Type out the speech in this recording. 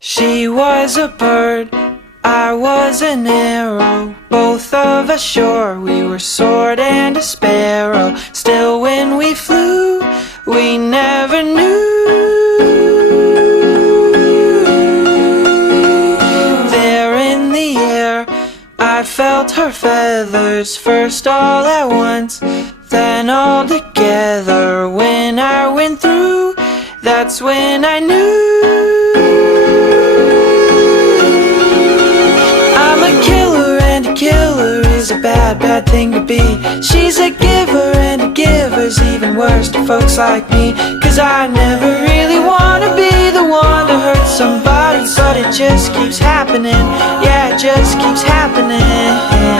She was a bird, I was an arrow. Both of us sure we were sword and a sparrow. Still when we flew, we never knew. There in the air, I felt her feathers, first all at once, then all together. When I went through, that's when I knew. I'm a killer, and a killer is a bad, bad thing to be. She's a giver, and a giver's even worse to folks like me. Cause I never really wanna be the one to hurt somebody, but it just keeps happening. Yeah, it just keeps happening.